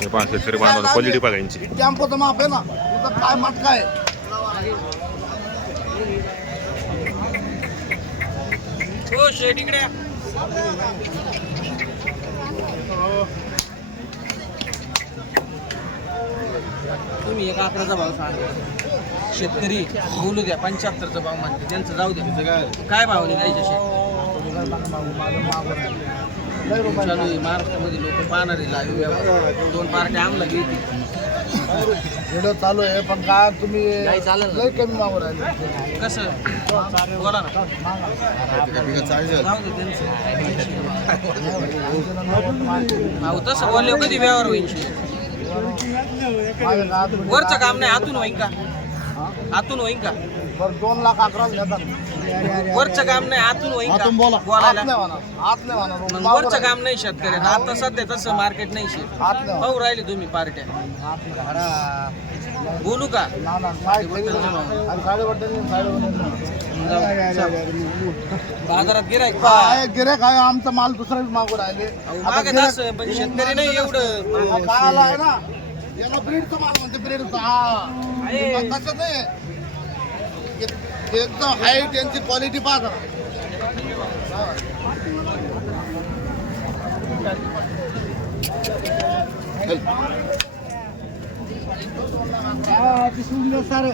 हे पहा शेतकरी बांधवांना क्वालिटी बघा यांची. टेम्पोचं माप आहे ना. तिथं काय मटका आहे? हो. तुम्ही एक अकराचा भाव सांगा. शेतकरी बोलू द्या पंच्याहत्तरचा भाव म्हणते. त्यांचं जाऊ द्या. काय भाव नाही द्यायचे शेत चालू आहे महाराष्ट्रामध्ये लोक पाहणारे लाईव्ह व्यवहार. दोन पार्ट्या आमला घेतील व्हिडिओ चालू आहे पण काय तुम्ही. लय कमी मागू राहिले कसं? बोला ना. भाऊ तसं बोलले कधी व्यवहार होईल? वरचं काम नाही आतून होईन का? आतून होईन का? बरं दोन लाख अकरा घेतात वरचं काम नाही आतून का? आतून बोला. आत बोलायला. नाही म्हणा आत नाही म्हणा मग मागू वरचं काम नाही शेतकऱ्याचं आता सध्या तसं मार्केट नाही शेत. आत नाही पाहू राहिले तुम्ही पार्ट्या. बोलू का? ना ना आणि बाजारात गिरायक काय गिरेक आहे आमचा माल दुसरा बी मागू राहिले. आता मागत गिऱ्हाईक- असं पण शेतकरी नाही एवढं. हा, आहे ना. याला ब्रीडचं माल म्हणते ब्रीडचं. हा. तसं नाही. एकदम हाईट यांची क्वालिटी पाहता सर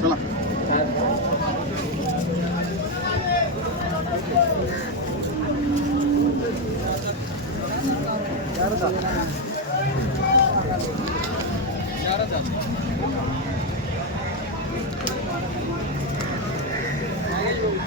चला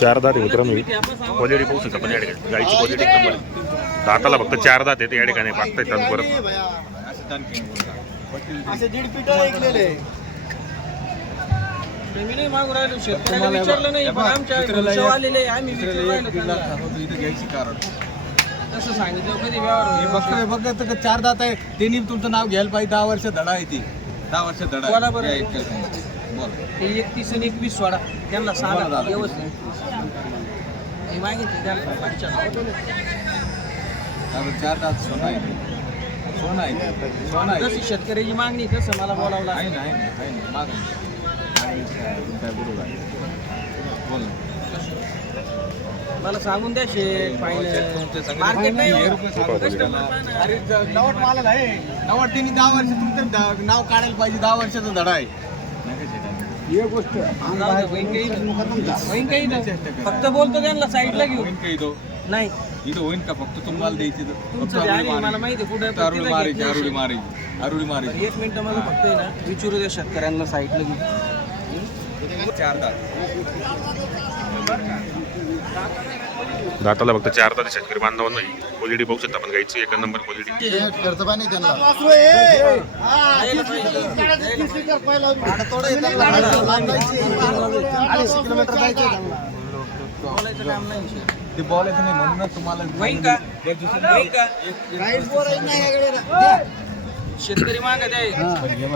चार दात आहे मित्रांनो. क्वालिटी पाहू शकता पण या ठिकाणी. गाईची क्वालिटी एकदम बरी. दाताला फक्त चार दात येते या ठिकाणी. बघता येतात परत. असे दीड पिठ ऐकलेले मी नाही मागू राहिलो. शेतकऱ्याला विचारलं नाही पण आमच्या हिशोब आलेले आहे, आम्ही विचारू राहिलो त्यांना. तसं सांगितलं कधी व्यवहार होईल? बघतोय बघत का चार दात आहे. त्यांनी तुमचं नाव घ्यायला पाहिजे. दहा वर्ष धडा आहे ती. दहा वर्ष धडा बोला. बरं. ते एकतीस आणि एकवीस सोडा. त्यांना सांगा दादा. व्यवस्थित. मागितले त्यांना. चार दात सोनं आहे. सोनं आहे. सोनं आहे. जशी शेतकऱ्याची मागणी तसं मला बोलावं आहे ना आहे ना आहे ना. माग. काय बरोबर आहे. बोल ना. मला सांगून द्या सगळे मार्केट नाही हे. हो. अरे नवट मालक आहे. नवट त्यांनी दहा वर्ष तुमचं नाव काढायला पाहिजे. दहा वर्षाचा धडा आहे. फक्त बोलतो त्यांना साईडला घेऊ होईन का इथं नाही. इथं होईन का? फक्त तुम्हाला द्यायची मला माहिती कुठे मारायची. आरुडी मारायची आरुडी मारायची. आरुडी मारायची. एक मिनिट मला फक्त आहे ना विचारू द्या शेतकऱ्यांना साईडला घेऊ चार दात. दाताला फक्त चार आहे शेतकरी बांधवांना क्वालिटी पाहू शकता आपण. गाईची एक नंबर क्वालिटी. जायचं बोलायचं काम नाही शेत. ते बोलायचं नाही म्हणूनच तुम्हाला शेतकरी मागत आहे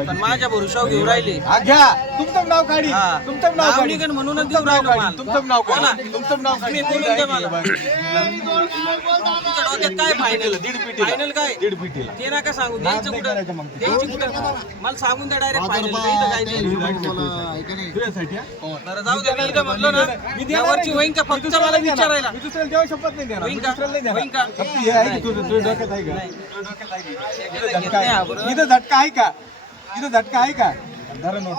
पण माझ्या भरोशावर घेऊ राहिले. हा, घ्या. तुमचं नाव काढी. हा. तुमचं नाव नाव काढी. निघन म्हणूनच तुमचं देऊ नाव राहिलो काढी. माल. तुमचं नाव बोला. काढी तुमचं नाव काढी. तुम्ही बोलून द्या मला. तुमच्या डोक्यात काय फायनल दीड पिटीला. फायनल काय? दीड पिटीला. ते नका सांगू. द्यायचं नाही कुठं मग. द्यायची कुठं मला सांगून द्या डायरेक्ट फायनल काय नाही. तुझ्यासाठी हा? बरं जाऊ द्या. मी इथं म्हणलो ना मी देणार यावरची नाही. होईन का मी फक्त दुसऱ्याला मला नाही देणार. विचारायला. मी दुसऱ्याला देऊ शपथ नाही देणार. होईन का? दुसऱ्याला नाही होईन का? फक्त हे आहे की तुझं तुझ्या डोक्यात आहे का? तुझ्या डोक्यात आहे का? इथं झटका आहे का? इथं झटका आहे का? धरा नोट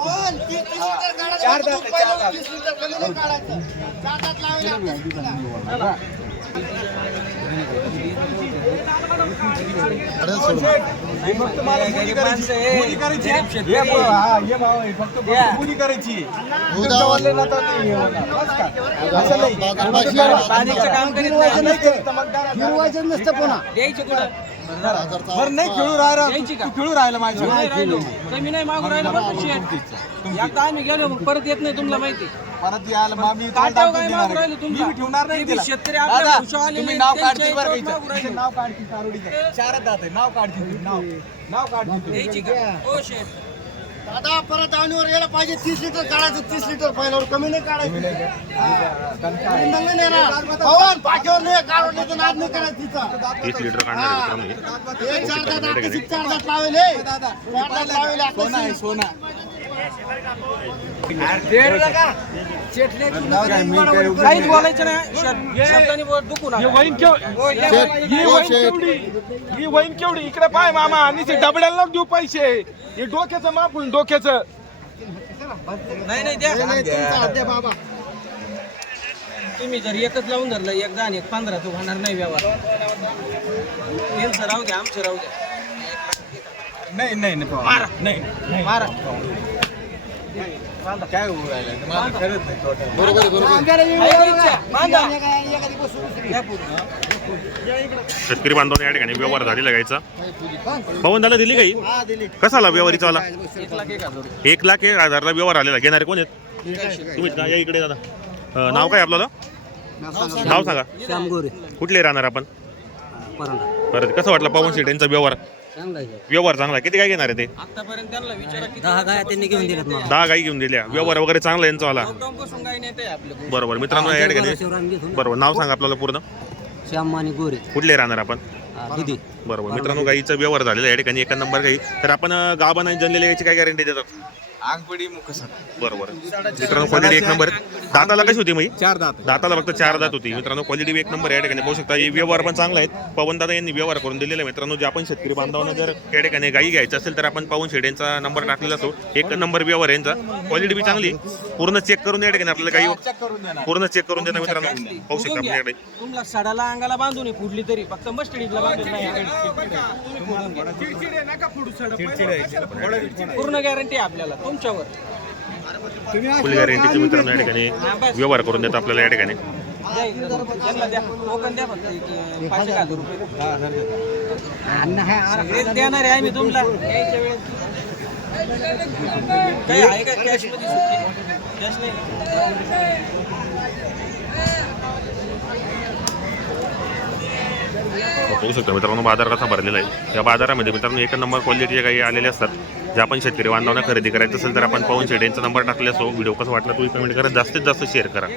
चार दात आहे, चार दात. हे. फक्त मला मुली गरीब करायची. मुली हे हा, हे आहे. फक्त. मुली तर नाही हे होणार. बस का? असं नाही. नसतं पुन्हा. द्यायची कुठं? बरं नाही खेळू राहिला द्यायची का? तू खेळू राहिला माझ्या नाही राहिलो कमी नाही मागू राहिलो बरं शेट एकदा आम्ही गेलो मग परत येत नाही तुम्हाला माहिती परत यायला मग मी काय देणार आहे. मी ठेवणार नाही तिला. शेतकरी आपल्या दादा, तुम्ही नाव त्यांच्या काढतील बरं याच्यावर. राहिले. नाव काढतील. चारच दात आहे नाव काढतील तुम्ही, नाव नाव काढतील तुम्ही. द्यायची का शेट दादा परत दावणीवर यायला पाहिजे तीस लिटर काढायचं तीस लिटर पहिल्यावर. कमी नाही काढायचं. नाही पाठीवर नाही काढून नाद नाही करायचं तिचा तीस लिटर काढणार हे. हे चार दात चार दात लावले. दादा चार दात लावले आता सोना आहे सोना. काहीच बोलायचं नाही. शब्द- शब्दाने बोल दुखू नका. वहीन केव- हो, ही. वहीन केवढी. ही वहीन केवढी. इकडे पाय मामा. आणि ते डबड्याला देऊ पैसे. हे डोक्याचं माप होईल डोक्याचं. नाही नाही द्या. बाबा. तुम्ही जर एकच लावून धरलं एकदा आणि एक पंधरा तो होणार नाही व्यवहार. त्यांचं राहू द्या आमचं राहू द्या. नाही नाही नाही मारा. नाही. मारा. काय. शेतकरी बांधवांना या ठिकाणी व्यवहार झालेला गायचा पवन दादा दिली काही कसा आला व्यवहारीचा आला? एक लाख एक हजारला व्यवहार आलेला घेणारे कोण आहेत? तुम्हीच का या इकडे दादा. नाव काय आपल्याला नाव सांगा. कुठले राहणार आपण? परत कसं वाटलं पवन शेट यांचा व्यवहार? व्यवहार चांगला आहे. किती काय घेणार आहे ते? आतापर्यंत त्यांना विचारा किती दहा गाया त्यांनी घेऊन दिल्यात मला. दहा गाई घेऊन दिल्या. व्यवहार वगैरे चांगला आहे यांचा आला काही आपलं बरोबर. मित्रांनो या ठिकाणी शिवराम घेतो बरोबर. नाव सांगा आपल्याला पूर्ण. श्याम आणि गोरे. कुठले राहणार आपण? हा, दुधी बरोबर. मित्रांनो गाईचा व्यवहार झालेला आहे. या ठिकाणी एका नंबर गाई. तर आपण नाही जनलेल्या गाईची काय गॅरंटी देतात आंगपडी बरोबर. मित्रांनो क्वालिटी एक नंबर दाताला कशी होती मग चार दात. दाताला फक्त चार दात होती. मित्रांनो क्वालिटी एक नंबर या ठिकाणी. पाहू शकता हे व्यवहार पण चांगला आहेत. पवन दादा यांनी व्यवहार करून दिलेला आहे मित्रांनो जे आपण शेतकरी बांधवांना जर या ठिकाणी गाई घ्यायचं असेल तर आपण पवन शेड यांचा नंबर टाकलेला असतो. एक नंबर व्यवहार यांचा. क्वालिटी बी चांगली आहे. पूर्ण चेक करून या ठिकाणी आपल्याला गाई चेक करून देणार. पूर्ण चेक करून देणार मित्रांनो. पाहू शकता तुम्हाला सडाला अंगाला बांधून आहे फुडली तरी. फक्त मस्टडीला बांधून नाही तुम्ही फोडून घ्या. पूर्ण गॅरंटी आपल्याला. तुमच्यावर. फुल गॅरंटीचे मित्रांनो या ठिकाणी व्यवहार करून देतो आपल्याला या ठिकाणी. देणार आहे आम्ही यायच्या वेळेस काही आहे का कॅशमध्ये कॅश नाही? शकता मित्रांनो बाजार कसा भरलेला आहे. या बाजारामध्ये मित्रांनो एक नंबर क्वालिटीच्या काही आलेले असतात. जे आपण शेतकरी बांधवांना खरेदी करायचं असेल तर आपण पाहून शेड यांचा नंबर टाकले असो हो. व्हिडिओ कसा वाटला तुम्ही कमेंट करा. जास्तीत जास्त शेअर करा.